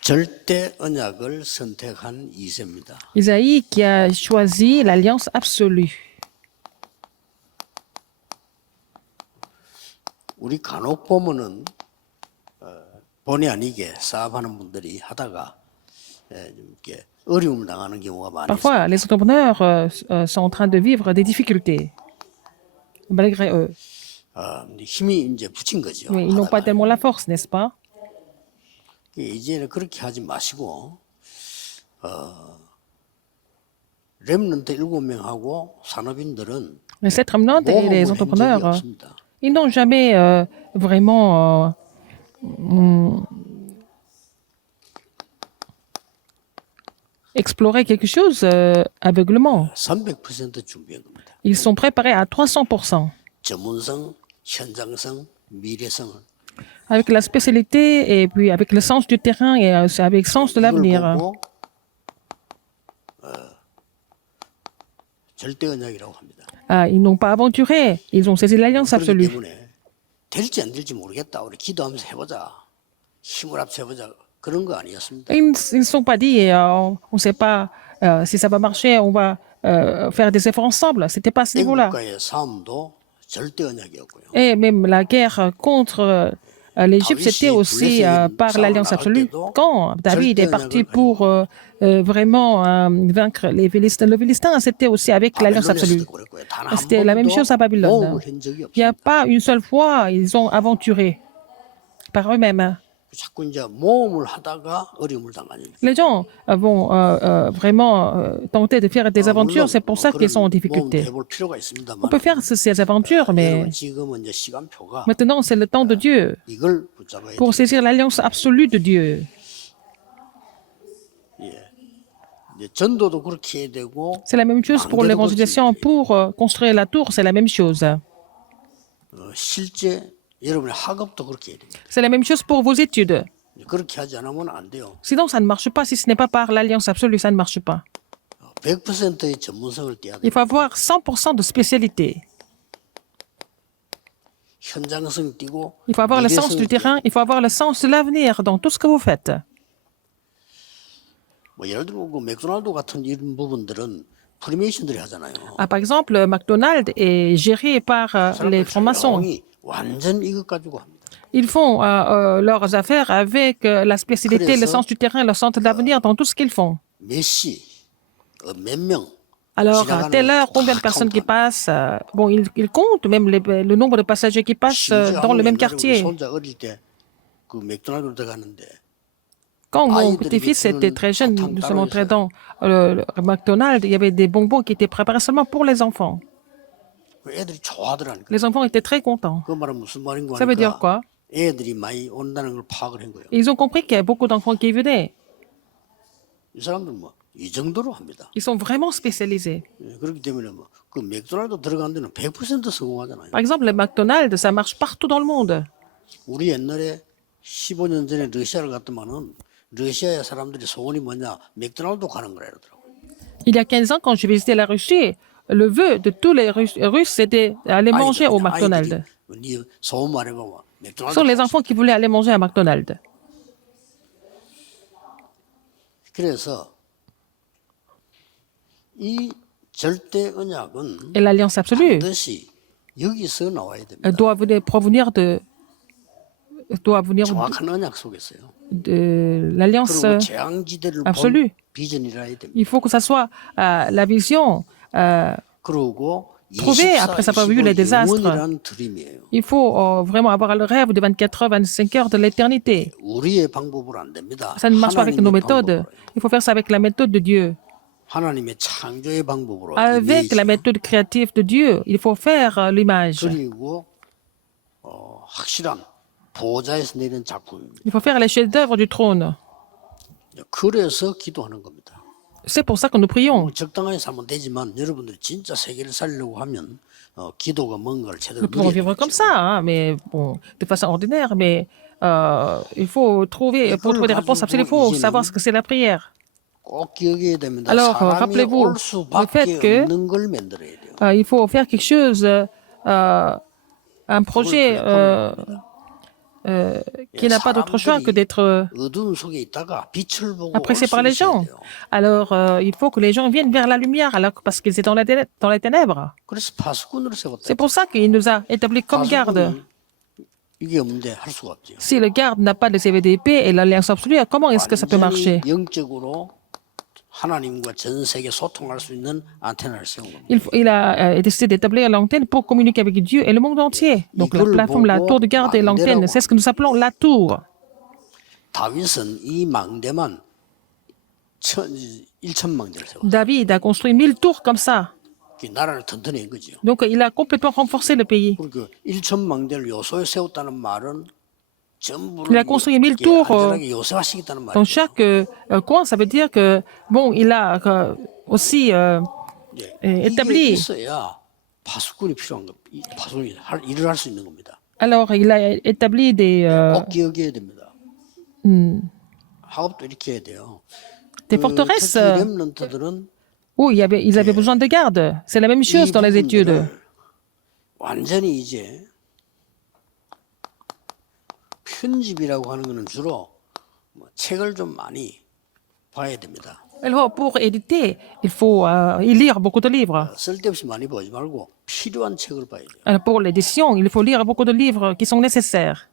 절대 언약을 선택한 이세입니다. Isaïe qui a choisi l'alliance absolue. 우리 간혹 보면은 본의 아니게 사업하는 분들이 하다가 좀 이렇게 어려움을 당하는 경우가 많이 있어요. Parfois, les entrepreneurs sont en train de vivre des difficultés, malgré eux. 힘이 이제 붙인 거죠. Mais ils n'ont pas 하다가. tellement la force, n'est-ce pas? 이제는 그렇게 하지 마시고 렘넌트 7명하고 산업인들은 Les sept remnantes et les 모험을 한 적이 entrepreneurs, 없습니다. ils n'ont jamais vraiment exploré quelque chose aveuglement. 300% 준비한 겁니다. Ils sont préparés à 300%, 전문성, 현장성, 미래성을 avec la spécialité et puis avec le sens du terrain et avec le sens de 이걸 l'avenir. 보고 절대 언약이라고 합니다. Ils n'ont pas aventuré, ils ont saisi l'alliance 그렇기 absolue. 때문에 될지 안 될지 모르겠다. 우리 기도하면서 해보자. 힘을 합쳐 해보자. 그런 거 아니었습니다. Ils ne sont pas dit, on ne sait pas si ça va marcher, on va faire des efforts ensemble. C'était pas à ce niveau-là. 애국과의 싸움도 절대 언약이었고요. Et même la guerre contre l'Égypte, c'était aussi par l'alliance absolue. Quand David est parti pour vraiment vaincre les Philistins, le Philistin, c'était aussi avec l'alliance absolue. 바벨론에서도 그랬고요. 단 한 C'était la même chose à 번도 Babylone. 모험을 한 적이 Il n'y a 없습니다. pas une seule fois, ils ont aventuré par eux-mêmes. 자꾸 이제 모험을 하다가 어려움을 당하니. Les gens vont vraiment tenter de faire des aventures, c'est pour ça qu'ils sont en difficulté. 해볼 필요가 있습니다만 On peut faire ces aventures, mais 지금은 이제 시간표가 maintenant c'est le temps de Dieu 이걸 붙잡아야 돼요. pour saisir l'alliance absolue de Dieu. 이제 전도도 그렇게 해야 되고 C'est la même chose pour l'évangélisation. Pour construire la tour, c'est la même chose. 실제 여러분의 학업도 그렇게 해야 돼요. C'est la même chose pour vos études. 그렇게 하지 않으면 안 돼요. Sinon, ça ne marche pas. Si ce n'est pas par l'alliance absolue, ça ne marche pas. 100%의 전문성을 떼야 돼요. Il faut avoir 100% de spécialité. 현장성 띄고 Il faut avoir le sens 미래성을 du terrain. Il faut avoir le sens de l'avenir dans tout ce que vous faites. 뭐 예를 들면 그 맥도날드 같은 이런 부분들은 프리메이션들이 하잖아요. Par exemple, McDonald's est géré par les francs-maçons. 조용히 완전 이것 가지고 합니다. Ils font leurs affaires avec la spécialité, le sens du terrain, le sens de l'avenir dans tout ce qu'ils font. 몇 시, 몇 명. Alors, à telle heure, combien de personnes qui passent bon, ils comptent même le nombre de passagers qui passent dans le même quartier. 손자 어릴 때 그 맥도날드 들어가는데 Quand mon petit-fils était très jeune, nous sommes entrés dans le McDonald's, il y avait des bonbons qui étaient préparés seulement pour les enfants. 애들이 좋아하더라니까. Les enfants étaient très contents. 그 말은 무슨 말인가 Ça veut dire quoi? 애들이 많이 온다는 걸 파악을 한 거예요. Ils ont compris qu'il y a beaucoup d'enfants qui venaient. 이 사람들 뭐 이 정도로 합니다. Ils sont vraiment spécialisés. 그렇기 때문에 뭐 그 맥도날드 들어간 데는 100% 성공하잖아요. Par exemple, le McDonald's, ça marche partout dans le monde. 우리 옛날에 15년 전에 러시아를 갔더만은 러시아의 사람들이 소원이 뭐냐 맥도날드 가는 거라 그러더라고요. Il y a 15 ans, quand j'ai visité la Russie, le vœu de tous les Russes, c'était d'aller manger au McDonald's. 네 소원 말해봐 뭐 Ce 맥도날드. sont les enfants qui voulaient aller manger à McDonald's. 그래서 이 절대 언약은 Et l'alliance absolue 반드시 여기서 나와야 됩니다. doit venir 정확한 언약 속에서요. de l'alliance 그리고 재앙지대를 본 absolue. 비전이라 해야 됩니다. Il faut que ça soit la vision 그리고 trouvée après avoir vu les désastres. 영원이라는 드림이에요. Il faut vraiment avoir le rêve de 24 heures, 25 heures de l'éternité. 우리의 방법으로 안 됩니다. Ça ne marche pas avec nos méthodes. 방법으로요. Il faut faire ça avec la méthode de Dieu. 하나님의 창조의 방법으로 Avec la méthode créative de Dieu, il faut faire l'image. 그리고 확실한 보좌에서 내린 작품입니다. Il faut faire les chefs-d'œuvre du trône. 그래서 기도하는 겁니다. C'est pour ça que nous prions. 적당하게 살면 되지만 여러분들이 진짜 세계를 살려고 하면 기도가 뭔가를 제대로 Nous pouvons 누려야 vivre comme ça, hein, mais bon, de façon ordinaire. Mais il faut trouver, pour trouver des réponses absolues, il faut savoir ce que c'est la prière. 꼭 기억해야 됩니다. Alors, 사람이 rappelez-vous 올 le 수밖에 fait que 없는 걸 만들어야 돼요. il faut faire quelque chose, un projet qui n'a pas d'autre choix que d'être 어두운 속에 있다가 빛을 보고 올 apprécié 수 par les 있어야 gens. 돼요. Alors, il faut que les gens viennent vers la lumière alors, parce qu'ils étaient dans les ténèbres. 그래서 파수꾼으로 세웠다. C'est pour ça qu'il nous a établis comme garde. 파수꾼이 이게 없는데 할 수가 없죠. Si le garde n'a pas de CVDP et l'alliance absolue, comment est-ce que ça peut marcher? 완전히 영적으로 하나님과 전 세계 소통할 수 있는 안테나를 세운 겁니다. Il a décidé d'établir l'antenne pour communiquer avec Dieu et le monde entier. Donc la plateforme, la tour de garde et l'antenne, c'est ce que nous appelons la tour. 다윗은 이 망대만 1,000망대를 세웠어요. David a construit 1000 tours comme ça. 나라를 튼튼히 한 거죠. Donc il a complètement renforcé le pays. 그 1,000망대를 요소에 세웠다는 말은 Il a construit 1000 tours 요새화시켰다는 dans 말이에요. chaque coin. Ça veut dire que, bon, il a aussi 이게 établi. 있어야 파수꾼이 필요한 겁니다. 파수꾼이 일을 할 수 있는 겁니다. Alors, il a établi 꼭 기억해야 됩니다. 학업도 이렇게 해야 돼요. des forteresses 렘넌트들은 où ils avaient besoin de garde. C'est la même chose dans les études. 완전히 이제 편집이라고 하는 거는 주로 책을 좀 많이 봐야 됩니다. Alors, pour éditer, il faut y lire beaucoup de livres. 쓸데없이 많이 보지 말고 필요한 책을 봐야 돼요. Alors, pour l'édition, il faut lire beaucoup de livres qui sont nécessaires.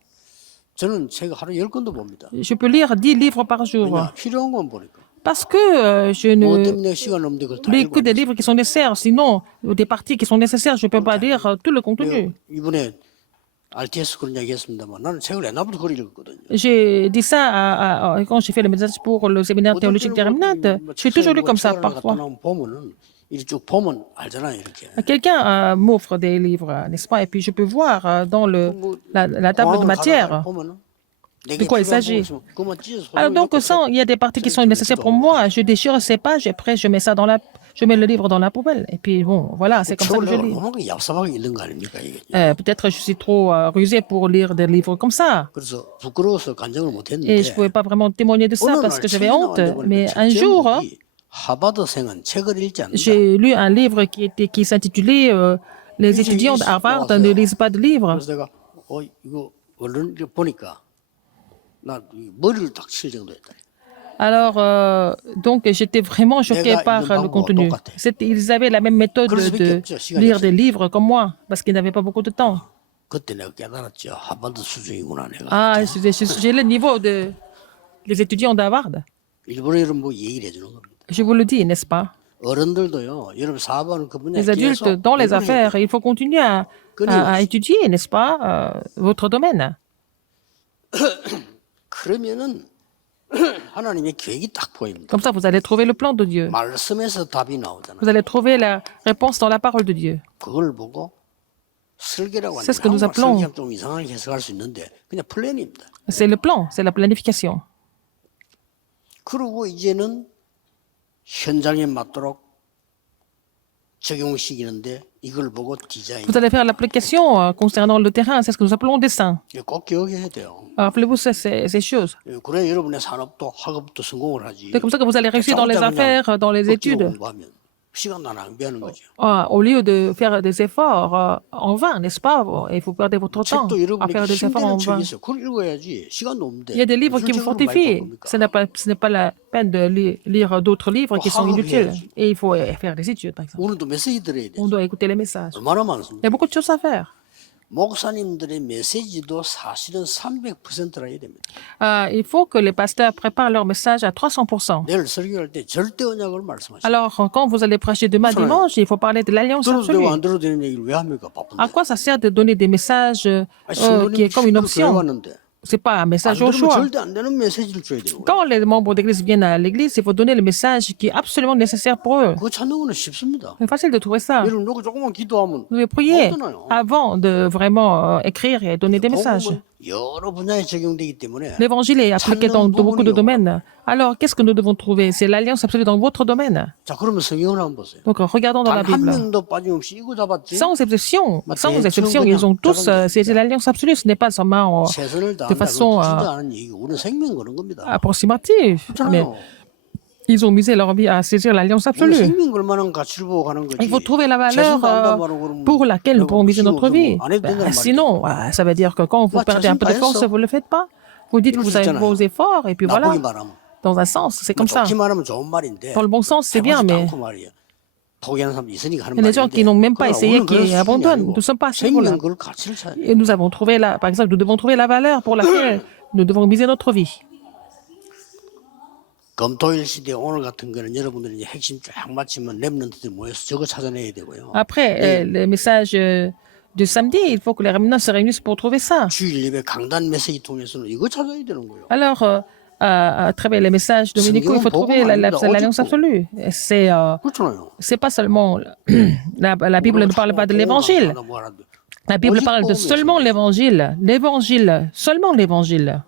저는 책 하루 10권도 봅니다. Je peux lire 10 livres par jour. 왜냐? 필요한 건 보니까. Parce que je 뭐 ne 때문에 시간 없는데 그걸 다 lis 읽고 que des livres qui sont nécessaires. Sinon, des parties qui sont nécessaires, je ne peux pas lire tout le contenu. 이번에 RTS 그런 이야기 했습니다만 나는 책을 옛날부터 그걸 읽었거든요. J'ai dit ça quand j'ai fait le message pour le séminaire théologique d'Hermnat. J'ai toujours lu comme ça parfois. 보면은 이렇게 쭉 보면 알잖아요, 이렇게. Quelqu'un m'offre des livres, n'est-ce pas? Et puis je peux voir dans la table de matière de quoi il s'agit. Alors donc, il y a des parties qui sont nécessaires pour moi. Je déchire ces pages et après je mets ça je mets le livre dans la poubelle. Et puis bon, voilà, c'est comme ça que je lis. Peut-être je suis trop rusé pour lire des livres comme ça. Et je ne pouvais pas vraiment témoigner de ça parce que j'avais honte. Mais un jour, j'ai lu un livre qui s'intitulait Les étudiants de Harvard ne lisent pas de livres. Alors, donc, j'étais vraiment choqué par le contenu. Ils avaient la même méthode de lire des livres comme moi, parce qu'ils n'avaient pas beaucoup de temps. Ah, j'ai le niveau des étudiants d'Harvard. Je vous le dis, n'est-ce pas? Les adultes, dans les affaires, il faut continuer à étudier, n'est-ce pas, votre domaine. Comme ça, vous allez trouver le plan de Dieu. Vous allez trouver la réponse dans la parole de Dieu. C'est ce que nous appelons. C'est le plan, c'est la planification. 그리고 이제는 현장에 맞도록 적용시키는데 이걸 보고 디자인. Vous allez faire l'application concernant le terrain, c'est ce que nous appelons dessin. 꼭 기억해야 돼요. Rappelez-vous ces choses. 그래 여러분의 산업도 학업도 성공을 하지. C'est comme ça que vous allez réussir dans les affaires, dans les études. 시간 낭비하는 거죠. Au lieu de faire des efforts en vain, n'est-ce pas? Il faut perdre votre temps à faire des efforts en vain. Il y a des livres qui vous fortifient. Ce n'est pas la peine de lire d'autres livres qui sont inutiles. Et il faut faire des études, par exemple. On doit écouter les messages. Il y a beaucoup de choses à faire. 목사님들의 메시지도 사실은 300%라 해야 됩니다. Il faut que les pasteurs préparent leur message à 300%. 내일 설교할 때 절대 언약을 말씀하시죠. Alors, quand vous allez prêcher demain dimanche, il faut parler de l'alliance absolue. 안 들어도 되는 얘기를 왜 합니까? 바쁜데. À quoi ça sert de donner des messages qui est comme une option? C'est pas un message au choix. 절대 안 되는 메시지를 줘야 돼요. Quand les membres d'église viennent à l'église, il faut donner le message qui est absolument nécessaire pour eux. 그거 찾는 거는 쉽습니다. C'est facile de trouver ça. 여러분 놓고 조금만 기도하면 Vous devez prier avant de vraiment écrire et donner des messages. 여러 분야에 적용되기 때문에 L'évangile est appliqué dans beaucoup de domaines. Alors, qu'est-ce que nous devons trouver? C'est l'alliance absolue dans votre domaine. 자, 그러면 성경을 한번 보세요. Donc, regardons dans la 단 한 Bible. 명도 빠짐없이 이거 잡았지. Sans exception, ils ont tous, c'est l'alliance absolue, ce n'est pas seulement 최선을 de façon 다한다고 주지도 않은 얘기. 우리는 생명 거는 겁니다. approximative. Mais Ils ont misé leur vie à saisir l'alliance 우리 absolue. 생명 걸 만한 가치를 보고 가는 거지. Il faut trouver la valeur 최선도 안 다하고 그러면 pour laquelle nous pouvons miser notre vie. 안 해도 된다는 말이야. Sinon, ça veut dire que quand vous Moi, perdez un peu de 최선 force, 다했어. vous ne le faites pas. Vous dites que vous avez vos efforts et puis voilà. 나쁘게 말하면. Dans un sens, c'est comme ça. 좋게 말하면 좋은 말인데. Dans le bon sens, c'est bien, 해보지도 mais 않고 말이야. 포기하는 사람도 있으니까 하는 il y a des gens 말인데. qui n'ont même pas 그러나 essayé, 우리는 qui 그런 수준이 abandonnent. 아니고 Nous ne sommes pas à ce niveau-là. 생명 걸 가치를 찾아야 돼. Et nous avons trouvé là, par exemple, nous devons trouver la valeur pour laquelle nous devons miser notre vie. 검토일 시대 오늘 같은 거는 여러분들이 이제 핵심 쫙 맞추면 랩런트들 모여서 저거 찾아내야 되고요. Après, le message du samedi, il faut que les remnants se réunissent pour trouver ça. 주일 예배 강단 메시지 통해서는 이거 찾아야 되는 거예요. Alors, à travers les messages dominicaux, il faut trouver l'alliance absolue. C'est pas seulement la Bible ne parle pas de l'évangile. La Bible parle de seulement l'évangile. L'évangile, seulement l'évangile.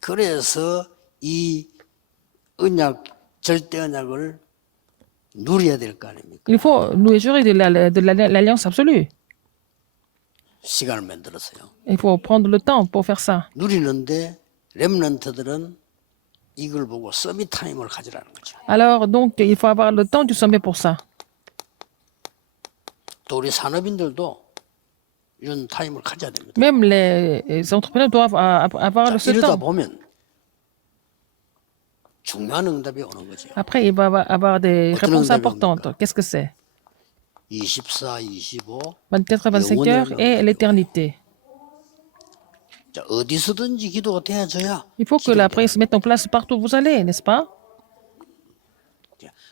그래서 이 언약 절대 언약을 누려야 될 거 아닙니까? Il faut nous jurer de l'alliance absolue. 시간을 만들었어요. Il faut prendre le temps pour faire ça. 누리는데 렘넌트들은 이걸 보고 서밋 타임을 가지라는 거죠. Alors, donc, il faut avoir le temps du sommet pour ça. 또 우리 산업인들도 이런 타임을 가져야 됩니다. Même les entrepreneurs doivent avoir ce 이러다 temps. 보면 중요한 응답이 오는 거죠. Après, il va avoir des réponses importantes. Qu'est-ce que c'est? 24, 25. 24 25 heures et l'éternité. 자, 어디서든지 기도가 되어져야 Il faut que la prière se mette en place partout où vous allez, n'est-ce pas?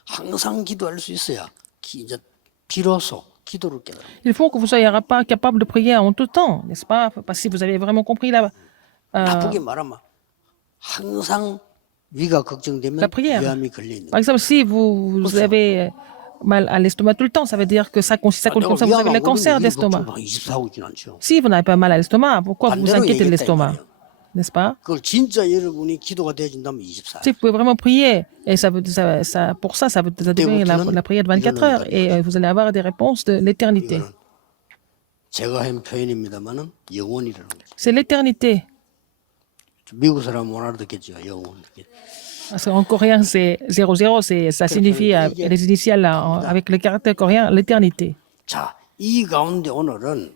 항상 기도할 수 있어야 이제 비로소 기도를 깨달아. Il faut que vous soyez capable de prier en tout temps, n'est-ce pas? Parce que si vous avez vraiment compris 나쁘게 말하면 항상 위가 걱정되면 la prière. 위암이 걸려 있는. Par exemple, si vous avez mal à l'estomac tout le temps, ça veut dire que ça consiste comme ça, vous avez le cancer d'estomac. 24하고 있진 않죠. Si vous n'avez pas mal à l'estomac, pourquoi vous vous 반대로 inquiétez de 얘기했다, 이 l'estomac? 말이에요. N'est-ce pas? 그걸 진짜 여러분이 기도가 되어진다면 24. Si vous pouvez vraiment prier, et pour ça, ça va devenir la prière de 24 heures, et vous allez avoir des réponses de l'éternité. 제가 한 표현입니다만은 영원이라는 거죠. C'est l'éternité. 미국 사람 못 알아듣겠죠. 영원. Parce qu'en coréen, c'est 00, ça signifie les initiales avec le caractère coréen, l'éternité. 자, 이 가운데 오늘은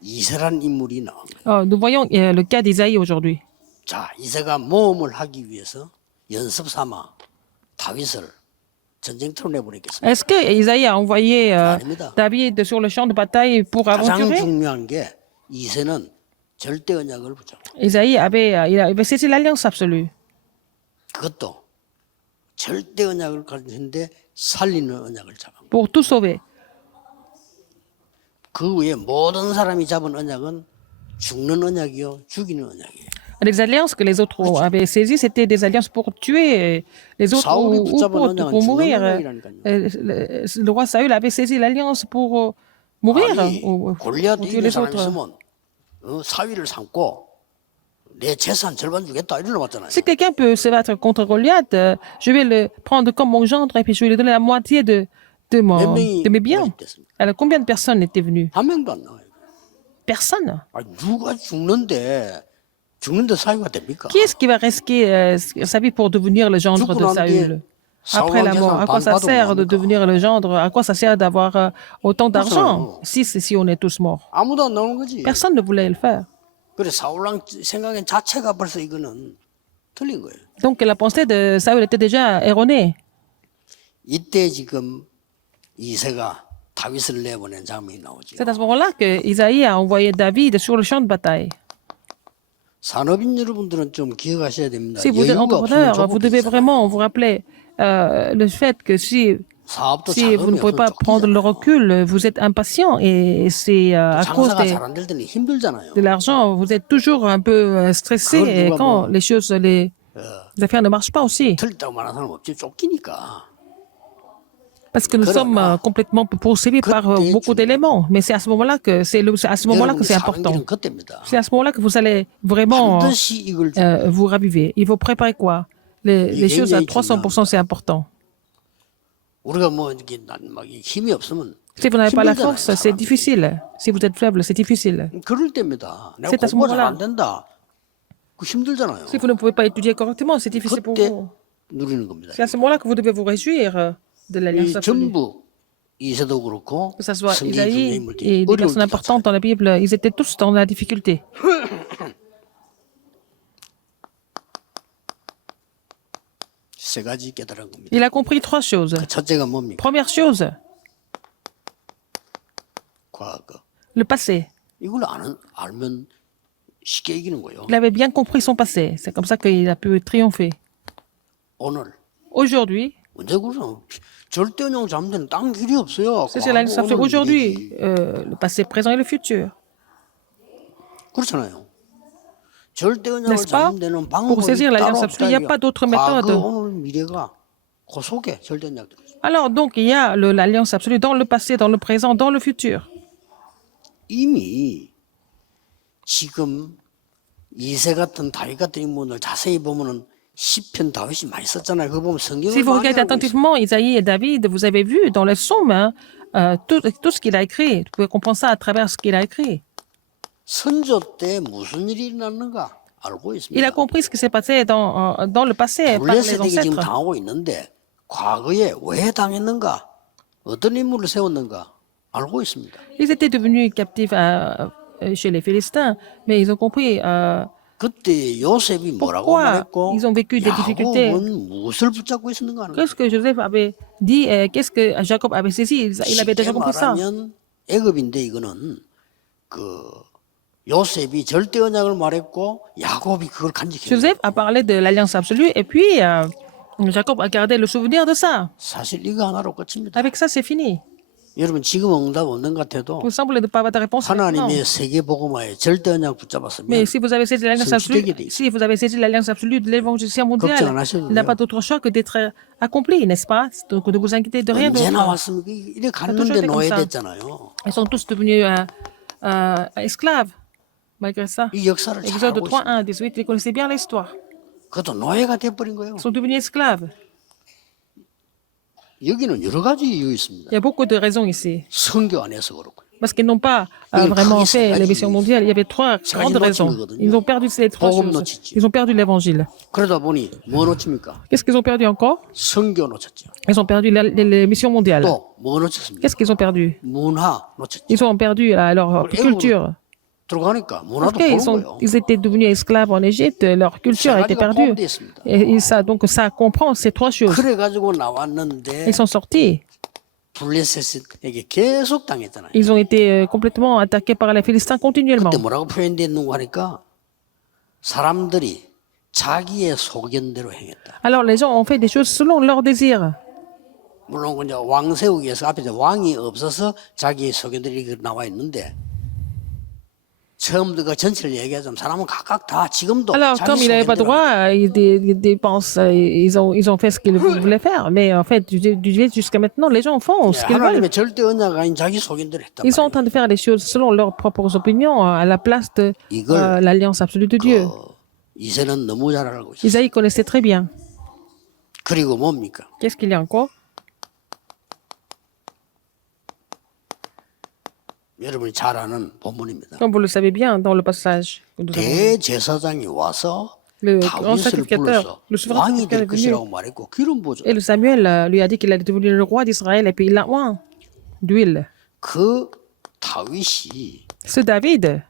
이세라는 인물이 나옵니다. Nous voyons le cas d'Isaïe aujourd'hui. 자, 이세가 모험을 하기 위해서 연습 삼아 다윗을 전쟁터로 내보내겠습니다. Est-ce que Isaïe a envoyé 아닙니다. David sur le champ de bataille pour 가장 aventurer? 중요한 게 이세는 절대 언약을 붙잡고 Isaïe avait saisi l'alliance absolue. 그것도 절대 언약을 가지는데 살리는 언약을 잡은 거예요. Pour tout sauver. 그 외에 모든 사람이 잡은 언약은 죽는 언약이요, 죽이는 언약이에요. Les alliances que les autres avaient saisies, c'était des alliances pour tuer les autres ou pour mourir. Le roi Saül avait saisi l'alliance pour mourir ou 골리앗 pour tuer 이긴 les 사람 autres. 있으면 사위를 삼고 내 재산 절반 주겠다 이러는 거잖아요. Si quelqu'un peut se battre contre Goliath, je vais le prendre comme mon gendre et puis je vais lui donner la moitié de mes biens. Alors combien de personnes étaient venues? 한 명도 안 나와요. Personne. 아니, 누가 죽는데 사위가 됩니까? Qui est-ce qui va risquer sa vie pour devenir le gendre de Saül? Après la mort, à quoi ça sert de devenir le gendre? À quoi ça sert d'avoir autant d'argent si on est tous morts? 아무도 안 나오는 거지. Personne ne voulait le faire. 그래 사울랑 생각엔 자체가 벌써 이거는 틀린 거예요. Donc la pensée de Saül était déjà erronée. 이때 지금 이새가 다윗을 내보낸 장면이 나오죠. C'est à ce moment-là que Isaïe a envoyé David sur le champ de bataille. 산업인 여러분들은 좀 기억하셔야 됩니다. Si vous êtes 여유가 없으면 entrepreneur, vous devez vraiment vous rappeler le fait que si 사업도 vous ne 자금이 pouvez pas 없으면 prendre le 쫓기잖아요. recul, vous êtes impatient et c'est à cause 장사가 잘 안 될 때는 힘들잖아요. de l'argent, vous êtes toujours un peu stressé et quand les choses, les affaires ne marchent pas aussi. 틀렸다고 말하는 사람 없지 쫓기니까. Parce que nous sommes complètement poursuivis par beaucoup d'éléments. Mais c'est à ce moment-là que c'est important. 길은 그때입니다. C'est à ce moment-là que vous allez vraiment 반드시 이걸 vous raviver. Il faut préparer quoi? Les choses à 300%, c'est important. 우리가 뭐 이렇게 막 힘이 없으면 Si vous n'avez pas la 힘들잖아요, force, c'est 사람이. difficile. Si vous êtes faible, c'est difficile. 그럴 때입니다. 내가 C'est à ce 공부가 잘 moment-là. 안 된다. 그 힘들잖아요. Si vous ne pouvez pas étudier correctement, c'est difficile pour 그때 vous. 누리는 겁니다. C'est à ce moment-là que vous devez vous réjouir de 이 l'Alliance absolue. 전부 이세도 그렇고 Que ce soit 성경의 중요한 Isaïe 인물들이 et des 어려울 personnes 때 importantes dans la Bible, ils étaient tous dans la difficulté. 세 가지 깨달은 겁니다. Il a compris trois choses. 첫째가 뭡니까? Première chose, 과거. le passé. 이걸 알면 쉽게 이기는 거예요. Il avait bien compris son passé. C'est comme ça qu'il a pu triompher. 오늘 Aujourd'hui, 언제 그러죠? 절대운용 잠든 딴 길이 없어요. c'est l'Alliance absolue. 오늘 Aujourd'hui, 미래지. le passé, présent et le futur. 그렇잖아요. 절대운용을 N'est-ce pas? 잠드는 Pour 방법이 saisir 따로 l'Alliance 없다. absolue, il n'y a pas d'autre 과거, méthode. 오늘, 미래가 그 속에 절대운용 들어있어요. Alors, donc, il y a l'Alliance absolue dans le passé, dans le présent, dans le futur. 이미 지금 이세 같은 다윗 같은 인물을 자세히 보면은 시편 다윗이 많이 썼잖아요. 그거 보면 성경을 Si vous 많이 regardez 알고 있어요. attentivement Isaïe et David, vous avez vu dans les psaumes tout ce qu'il a écrit. Vous pouvez comprendre ça à travers ce qu'il a écrit. 선조 때 무슨 일이 일어났는가 알고 Il 있습니다. a compris ce qui s'est passé dans le passé par les 블레셋에게 지금 ancêtres. 당하고 있는데 과거에 왜 당했는가 어떤 인물을 세웠는가 알고 있습니다. Ils étaient devenus captifs chez les Philistins, mais ils ont compris 그때 요셉이 뭐라고 pourquoi 말했고 ils ont vécu des difficultés. 야곱은 무엇을 붙잡고 있었는가 하는 거예요. Qu'est-ce que Joseph avait dit, qu'est-ce que Jacob avait saisi. Il avait déjà 쉽게 compris ça. 말하면 애굽인데 이거는 그 요셉이 절대 언약을 말했고 야곱이 그걸 간직했어요. Joseph a parlé de l'alliance absolue et puis Jacob a gardé le souvenir de ça. 사실 이거 하나로 끝입니다. Avec ça, c'est fini. 여러분 지금 응답 없는 것 같아도 Vous semblez ne pas avoir de réponse maintenant. 하나님의 세계 복음화에 절대 언약 붙잡았으면 Mais si vous avez saisi l'alliance absolue, 성취되게 돼 있어요. si vous avez saisi l'alliance absolue de l'évangélisation mondiale, 걱정 안 하셔도 il n'a 돼요. pas d'autre choix que d'être accompli, n'est-ce pas? Donc ne vous inquiétez de rien 언제 d'autre. 나왔습니까? 이래 toujours 갔는데 été comme ça. 노예됐잖아요. Ils sont tous devenus esclaves, malgré ça. 이 역사를 잘 Exode 알고 3, 있습니다. 1, 18, ils connaissaient bien l'histoire. 그것도 노예가 돼버린 거예요. Ils sont devenus esclaves. 여기는 여러 가지 이유 있습니다. Il y a beaucoup de raisons ici. 성교 안에서 그렇고요. Parce qu'ils n'ont pas vraiment fait les missions mondiales. Il y avait trois grandes raisons. Ils ont perdu ces trois choses. Ils ont perdu l'évangile. 그러다 보니 뭐 놓칩니까? Qu'est-ce qu'ils ont perdu encore? 성교 놓쳤죠. Ils ont perdu les missions mondiales. 또 뭐 놓쳤습니까? Qu'est-ce qu'ils ont perdu? 문화 놓쳤죠. Ils ont perdu leur culture. 들어가니까 Parce 문화도 보는 거예요. qu'ils étaient devenus esclaves en Égypte, leur culture a été perdue. Et ça, donc ça comprend ces trois choses. 그래가지고 나왔는데 Ils sont sortis. 블레셋에게 계속 당했잖아요. Ils ont été complètement attaqués par les Philistins continuellement. 그때 뭐라고 표현됐는가 하니까 사람들이 자기의 소견대로 행했다. Alors les gens ont fait des choses selon leurs désirs. 물론 이제 왕 세우기 위해서 앞에 이제 왕이 없어서 자기의 소견대로 이렇게 나와 있는데 처음부터 그 전체를 얘기하자면 사람은 각각 다 지금도 Alors, 자기 comme il n'avait pas 소견대로 droit, ils ont fait ce qu'ils voulaient faire. Mais en fait, jusqu'à maintenant, les gens font ce qu'ils veulent. 하나님의 절대 언약 아닌 자기 소견대로 했단 Ils sont en 말이에요. train de faire les choses selon leurs propres opinions à la place de 이걸 l'alliance absolue de Dieu. 이세는 너무 잘 알고 있어요. Isaïe connaissait très bien. 그리고 뭡니까? Qu'est-ce qu'il y a encore? 여러분이 잘 아는 본문입니다. Comme vous le savez bien dans le passage que nous avons lu. 대제사장이 와서 Le grand 다윗을 sacrificateur, 불러서 le souverain 왕이 sacrificateur 될 est venu. 것이라고 말했고 기름 부어줘. Et le Samuel lui a dit qu'il allait devenir le roi d'Israël et puis il l'a oint d'huile. 그 다윗이 Ce David,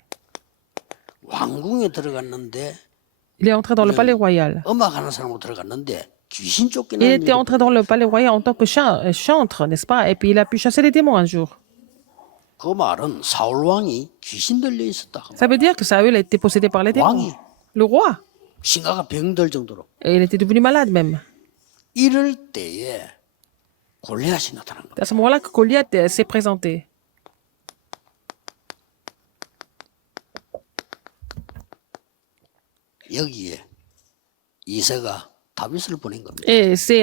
왕궁에 들어갔는데 il est entré dans le palais royal. 음악하는 사람으로 들어갔는데 귀신 Il 쫓기는 était entré dans le palais royal en tant que chantre, n'est-ce pas? Et puis il a pu chasser les démons un jour. 그 말은 사울 왕이 귀신 들려 있었다. Ça veut dire que Saül a été possédé par les démons. 왕이 Le roi. 심각한 병들 정도로 Et il était devenu malade même. 이럴 때에 골리앗이 나타난 겁니다. C'est à ce moment-là que Goliath s'est présenté. 여기에 이새가 다윗을 보낸 겁니다. Et c'est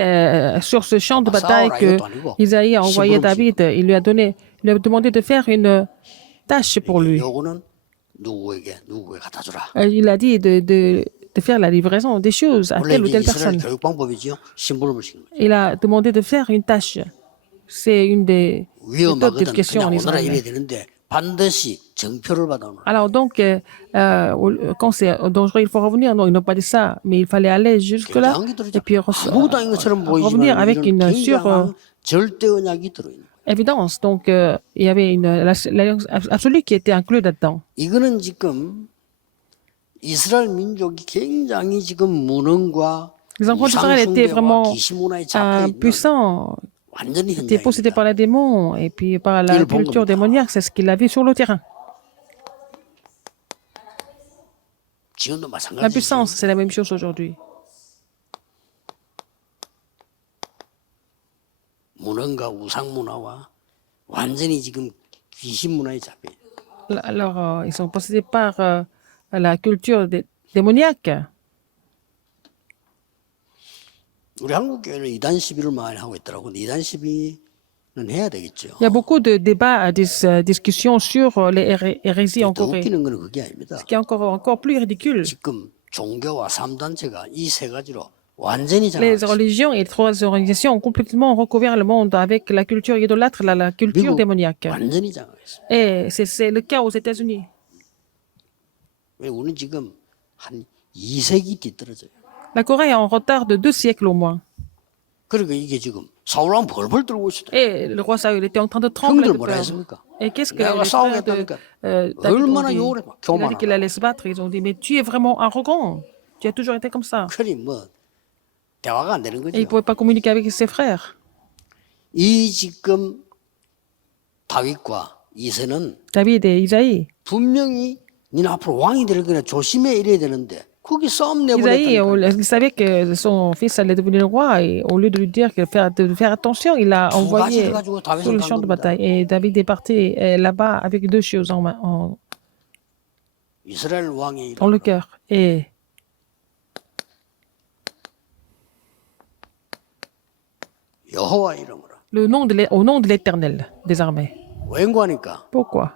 sur ce champ de bataille que Isaïe a envoyé David. Il lui a demandé de faire une tâche pour lui. 요거는 누구에게 갖다 주라. Il a dit de faire la livraison des choses à 원래 telle ou 이제 telle 이스라엘 personne. 교육 방법이지요. 심부름을 시키는 거예요. Il a demandé de faire une tâche. C'est une des méthodes 위험하거든. d'éducation 그냥 en 오늘은 이래야 Israël. 되는데 반드시 정표를 받아오는. Alors donc, quand c'est dangereux, il faut revenir. Non, ils n'ont pas dit ça, mais il fallait aller jusque-là 굉장한 게 들어있죠. et puis 아무것도 아닌 것처럼 revenir 보이지만 avec 이런 une 굉장한 절대 언약이 들어있는. évidence. Donc, il y avait l'alliance absolue qui était inclue là-dedans. 이거는 지금 이스라엘 민족이 굉장히 지금 무능과 Les enfants d'Israël étaient 우상숭배와 vraiment 기시문화에 잡혀 있는 puissants, 완전히 étaient possédés 현장입니다. par les démons et puis par la Ils vont culture comme ça. démoniaque. C'est ce qu'il a vu sur le terrain. 지금도 La 마찬가지죠. puissance, c'est la même chose aujourd'hui. 무능과 우상문화와 완전히 지금 귀신문화에 잡혀 있는. Alors, ils sont possédés par la culture démoniaque. 우리 한국 교회는 이단 시비를 많이 하고 있더라고. 이단 시비는 해야 되겠죠. Il y a beaucoup de débats, discussions sur les hérésies en 더 Corée. 웃기는 건 그게 아닙니다. Ce qui est encore plus ridicule. 지금 종교와 삼단체가 이 세 가지로 완전히 Les 장악했어요. religions et les trois organisations ont complètement recouvert le monde avec la culture idolâtre, la culture 미국 démoniaque. 완전히 장악했어요. Et c'est le cas aux États-Unis. 왜 우리는 지금 한 2세기 뒤떨어져요. La Corée est en retard de 2 siècles au moins. 그러니까 이게 지금 사울왕 벌벌 떨고 있었다. Et le roi Saül était en train de trembler 형들 de 뭐라 peur. 했습니까? Et qu'est-ce que 내가 les frères de 싸우겠다니까 David ont 얼마나 dit? 욕을 해. Il a dit 교만하다. qu'il allait se battre. Ils ont dit, mais tu es vraiment arrogant. Tu as toujours été comme ça. 그러니 뭐 대화가 안 되는 Et il ne 거죠. pouvait pas communiquer avec ses frères. 이 지금 다윗과 이세는 David et Isaïe. 분명히 니는 앞으로 왕이 될 거냐 조심해 이래야 되는데 거기 싸움 Isaïe, 내보냈다니까. il savait que son fils allait devenir roi et au lieu de lui dire de faire attention, il a envoyé sur le champ de bataille. Et David est parti là-bas avec 2 choses 이스라엘 왕의 dans le 이름 cœur. Et 여호와 이름으로. au nom de l'Éternel des armées. 웬거니까 Pourquoi?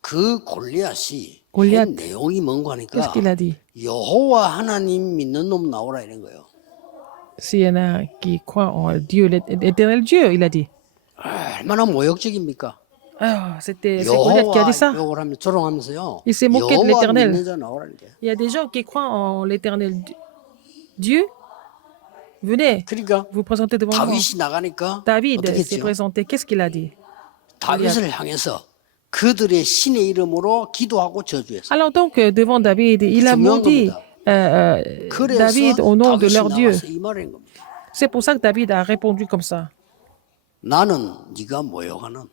그 골리앗이 골리앗. 한 내용이 뭔가 하니까 Qu'est-ce qu'il a dit? 여호와 하나님 믿는 놈 나오라 이런 거예요. S'il y en a qui croient en Dieu, l'éternel Dieu, il a dit. 얼마나 모욕적입니까? Ah, c'est Goliath qui a dit ça. 욕을 하면 조롱하면서요. Il s'est moqué de 여호와 l'Éternel. 믿는 자 나오라 이게. Il y a des gens qui croient en l'éternel Dieu. Venez, 그러니까 vous présentez devant moi. 다윗이 나가니까 David 어떻게 s'est 했죠? présenté. Qu'est-ce qu'il a dit? 다윗을 향해서 그들의 신의 이름으로 기도하고 저주했어요. Alors donc, devant David, il a 중요한 maudit 겁니다. David 그래서 au nom de 다윗이 leur Dieu. 나와서 이 말인 겁니다. C'est pour ça que David a répondu comme ça. 나는 네가 모욕하는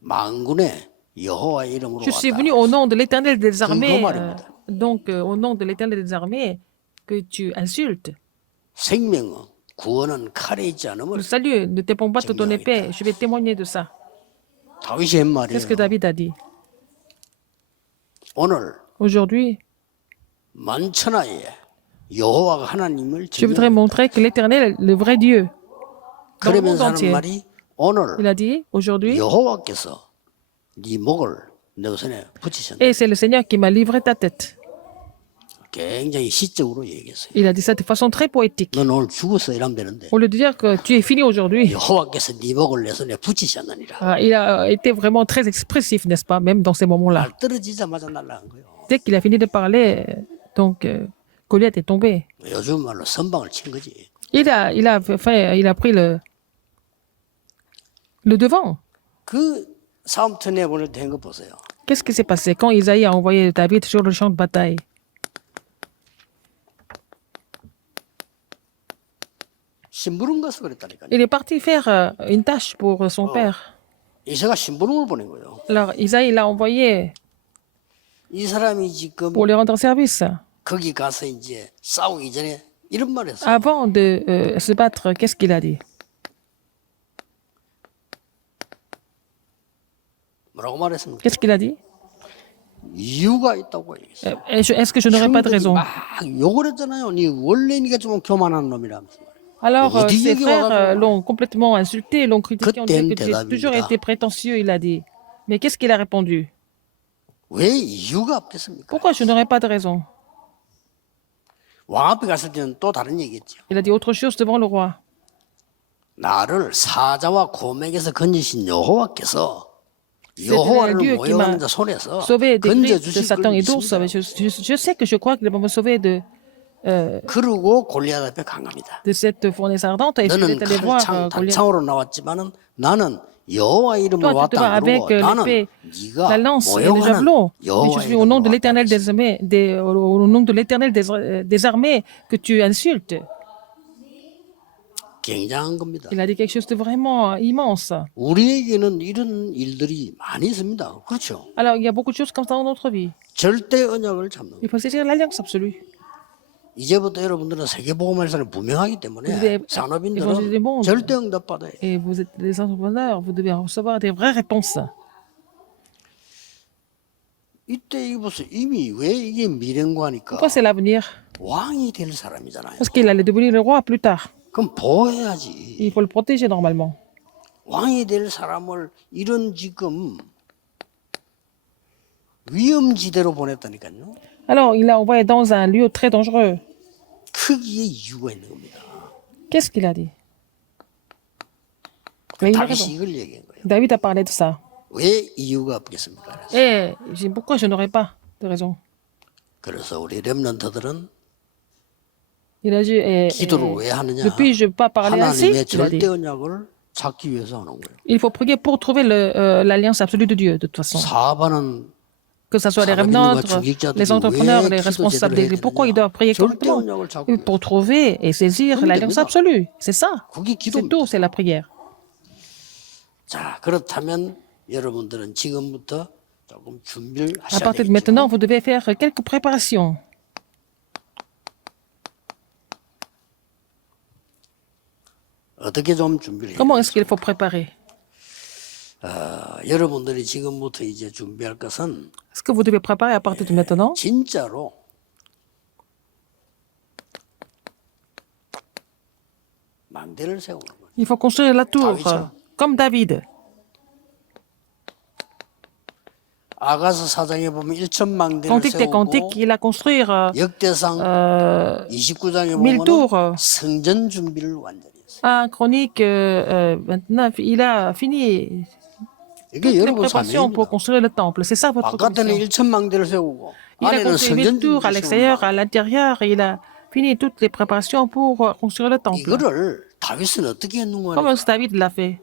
만군의 여호와 이름으로 Je suis 왔다. venu au nom de l'éternel des armées. 말입니다. Donc, au nom de l'éternel des armées, que tu insultes. 생명은 구원은 칼에 있지 않음을 Le salut ne dépend pas de ton épée. Je vais témoigner de ça. 다윗이 한 말이에요. Qu'est-ce que David a dit? 오늘 Aujourd'hui, 만천하에 여호와가 하나님을 je voudrais montrer que l'éternel est le vrai Dieu. Dans le monde 그러면서 하는 entier. 말이 오늘 Il a dit, aujourd'hui, 여호와께서 네 목을 내 손에 붙이셨다. et c'est le Seigneur qui m'a livré ta tête. 굉장히 시적으로 얘기했어요. Il a dit ça de façon très poétique. 넌 오늘 죽었어 이러면 되는데 Au lieu de dire que tu es fini aujourd'hui, 여호와께서 네 목을 내 손에 붙이셨느니라. il a été vraiment très expressif, n'est-ce pas, même dans ces moments-là. 날 떨어지자마자 날아간 거예요. Dès qu'il a fini de parler, donc Goliath est tombé. 요즘 말로 선방을 친 거지. Il a pris le devant. 그 싸움터 내보낼 때 한 거 보세요. Qu'est-ce qui s'est passé quand Isaïe a envoyé David sur le champ de bataille? 심부름 가서 그랬다니까요. Il est parti faire une tâche pour son père. 이세가 심부름을 보낸 거예요. Alors Isaïe l'a envoyé 이 사람이 지금 pour lui rendre service. 거기 가서 이제 싸우기 전에 이런 말 했어요. Avant de se battre, qu'est-ce qu'il a dit? 뭐라고 말했습니까? Qu'est-ce qu'il a dit? 이유가 있다고 얘기했어요. Est-ce que je n'aurais pas de 형들이 raison? 막 욕을 했잖아요. 니 원래 니가 좀 교만한 놈이라면서. Alors, Vous ses dites frères que- l'ont complètement insulté, l'ont critiqué, ont dit que tu as toujours été prétentieux, il a dit. Mais qu'est-ce qu'il a répondu? 왜 이유가 없겠습니까? Pourquoi je n'aurais pas de raison? 왕 앞에 갔을 때는 또 다른 얘기했죠. Il a dit autre chose devant le roi. 나를 사자와 고맥에서 건지신 여호와께서 C'est 여호와를 Dieu qui m'a 모욕하는 자 손에서 sauvé des griffes de 건져주실 Satan 걸 et d'ours. 믿습니다. Je sais que je crois qu'il va me sauver 그러고 골리앗 앞에 간 겁니다. de cette fournaise ardente. Et je 너는 vais aller voir 칼창 Goliath. 단창으로 나왔지만은 나는 여호와 이름으로 Toi, tu te vas 왔다 avec 그러고 나는 l'épée, 네가 la lance et le 모욕하는 javelot. Mais je 여호와 suis au nom de 이름으로 l'Éternel 왔다. des armées, au nom de l'Éternel des armées que tu insultes. 굉장한 겁니다. Il a dit quelque chose de vraiment immense. 우리에게는 이런 일들이 많이 있습니다. 그렇죠? Alors, il y a beaucoup de choses comme ça dans notre vie. 절대 언약을 잡는 Il faut saisir l'alliance absolue. 이제부터 여러분들은 세계보험회사를 분명하기 때문에 근데 산업인들은 절대 응답 받아야 돼요. Et vous êtes des entrepreneurs, vous devez recevoir des vraies réponses. 이때 이거 보세요. 이미 왜 이게 미래과니까 Pourquoi c'est l'avenir? 왕이 될 사람이잖아요. Parce qu'il allait devenir le roi plus tard. 그럼 보호해야지. Il faut le protéger normalement. 왕이 될 사람을 이런 지금 위험지대로 보냈다니까요. Alors, il l'a envoyé dans un lieu très dangereux. 크기에 이유가 있는 겁니다. Qu'est-ce qu'il a dit? Mais il a raison. 다윗이 이걸 얘기한 거예요. David a parlé de ça. 왜 이유가 없겠습니까? 그래서. Et j'ai dit, pourquoi je n'aurais pas de raison? 그래서 우리 렘넌트들은 Il a dit, 기도를 왜 하느냐? ne puis-je pas parler ainsi? 하나님의 Il a dit, 절대 언약을 찾기 위해서 하는 거예요. il faut prier pour trouver l'alliance absolue de Dieu, de toute façon. 사업하는 Que ce soit les revenants, les entrepreneurs, les responsables d'église. Pourquoi ils doivent prier correctement? Pour trouver et saisir l'alliance absolue. C'est ça. 그게 C'est 기도입니다. tout, c'est la prière. 자, 그렇다면 여러분들은 지금부터 조금 준비를 À 하셔야 partir de 되겠죠. maintenant, vous devez faire quelques préparations. 어떻게 좀 준비를 해야 Comment 돼요? est-ce qu'il faut préparer? 여러분들이 지금부터 이제 준비할 것은 Ce que vous devez préparer à partir de maintenant, 진짜로 망대를 세우는 거예요. il faut construire la tour, comme David. 아가서 사장에 보면 1,000망대를 Cantique des 세우고 cantiques, il a construit 역대상 29장에 1000 보면 tours. 성전 준비를 완전히 했어요. À Chronique 29, il a fini 이게 toutes les 여러분 préparations pour 사명입니다. construire le temple. C'est ça votre 바깥에는 commission. 1,000망대를 세우고 Il a 안에는 construit 1000 성전 tours à 준비를 l'extérieur, 세우고 à l'intérieur. Il a fini toutes les préparations pour construire le temple. 이거를 다윗은 어떻게 했는가? Comment est-ce que David l'a fait?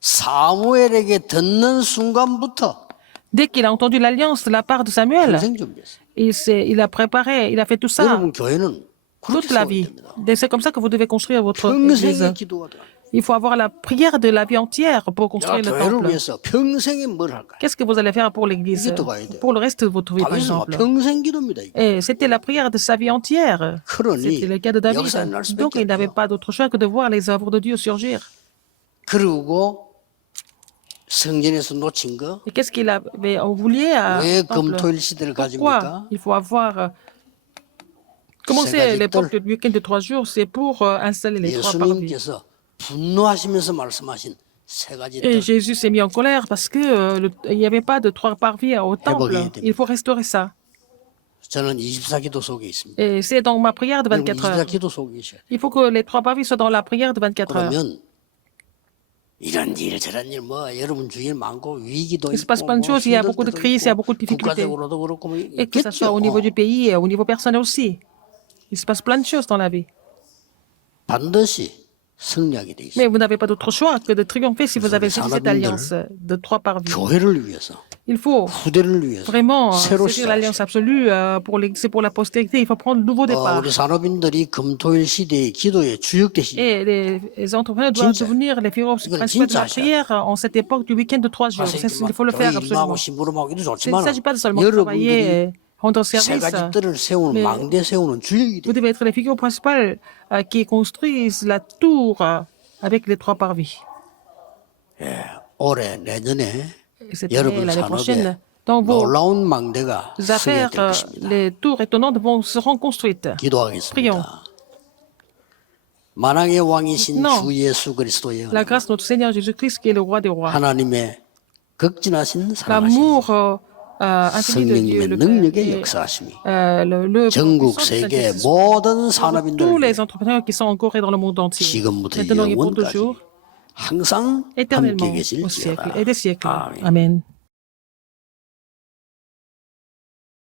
사무엘에게 듣는 순간부터 Dès qu'il a entendu l'alliance de la part de Samuel, 평생 준비했어요. il a préparé, il a fait tout ça 여러분 교회는 그렇게 toute la 세워야 vie. 됩니다. Et c'est comme ça que vous devez construire votre 평생의 église. 기도가 돼. Il faut avoir la prière de la vie entière pour 내가 construire le 교회를 temple. 위해서 평생에 뭘 할까? Qu'est-ce que vous allez faire pour l'église? 이게 또 가야 돼요. Pour le reste de votre vie, par 다윗은 막 exemple. 평생 기도입니다. 이게. Et c'était la prière de sa vie entière. 그러니 C'était le cas de David. 역사에 날 Donc, 수밖에 il n'avait 없죠. pas d'autre choix que de voir les œuvres de Dieu surgir. 그리고 성전에서 놓친 거 Et qu'est-ce qu'il avait oublié à 왜 temple? 금토일 시대를 Pourquoi 가집니까? il faut avoir commencé l'époque du week-end de 3 jours, c'est pour installer les 3 parvis. 예수님께서 분노하시면서 말씀하신 세 가지 Et 뜻. Jésus s'est mis en colère parce que il n'y avait pas de 3 parvis au temple. 됩니다. Il faut restaurer ça. 저는 24기도 속에 있습니다. Et c'est dans ma prière de 24 heures. 24기도 속에 계셔요. Il faut que les 3 parvis soient dans la prière de 24 heures. 그러면 이런 일 저런 일 뭐 여러분 주위에 많고 위기도 Il se 있고 passe plein de choses, il y a beaucoup de crises, il y a beaucoup de difficultés. 국가적으로도 그렇고 뭐 Et que ce soit au niveau du pays et au niveau personnel aussi. Il se passe plein de choses dans la vie. 반드시 승리하게 돼 있어요. Mais vous n'avez pas d'autre choix que de triompher si vous avez saisi cette alliance de 3 parvis. 교회를 위해서 Il faut 후대를 위해서 vraiment 새로 saisir 시작하셔야 l'alliance absolue pour c'est pour la postérité. Il faut prendre le nouveau départ. 우리 산업인들이 금토일 시대의 기도의 주역되시. Et les entrepreneurs doivent 진짜. devenir les figures 이건 principales de 진짜 la prière en cette époque du week-end de 3 jours. Il faut le faire 교회 일하고 absolument. 심부름하고 이도 Il ne 좋지만 s'agit pas de seulement travailler 여러분들이 et rendre 세 service. 가지 뜰을 세우는 mais- 망대 세우는 주역이 돼. Vous devez être les figures principales qui construisent la tour avec les 3 parvis. 올해 내년에 Et cette année, 여러분 l'année 산업에 prochaine, dans vos 놀라운 망대가 affaires, 승리될 것입니다. les tours étonnantes seront construites. 기도하겠습니다. 만왕의 왕이신 Non. 주 예수 그리스도의 La grâce de notre Seigneur Jésus-Christ qui est le roi des rois. 하나님의 극진하신 사랑하심 L'amour infini de Dieu, 성령님의 le Père, 능력의 et, 역사하심이 le 전국 puissant 세계 Saint-Esprit 모든 pour tous 산업인들 les entrepreneurs qui sont en Corée dans le monde entier. 지금부터 Maintenant et pour 영원까지 toujours, 항상 함께 éternellement au 계실지어다. siècle et des siècles. 아멘. Amen.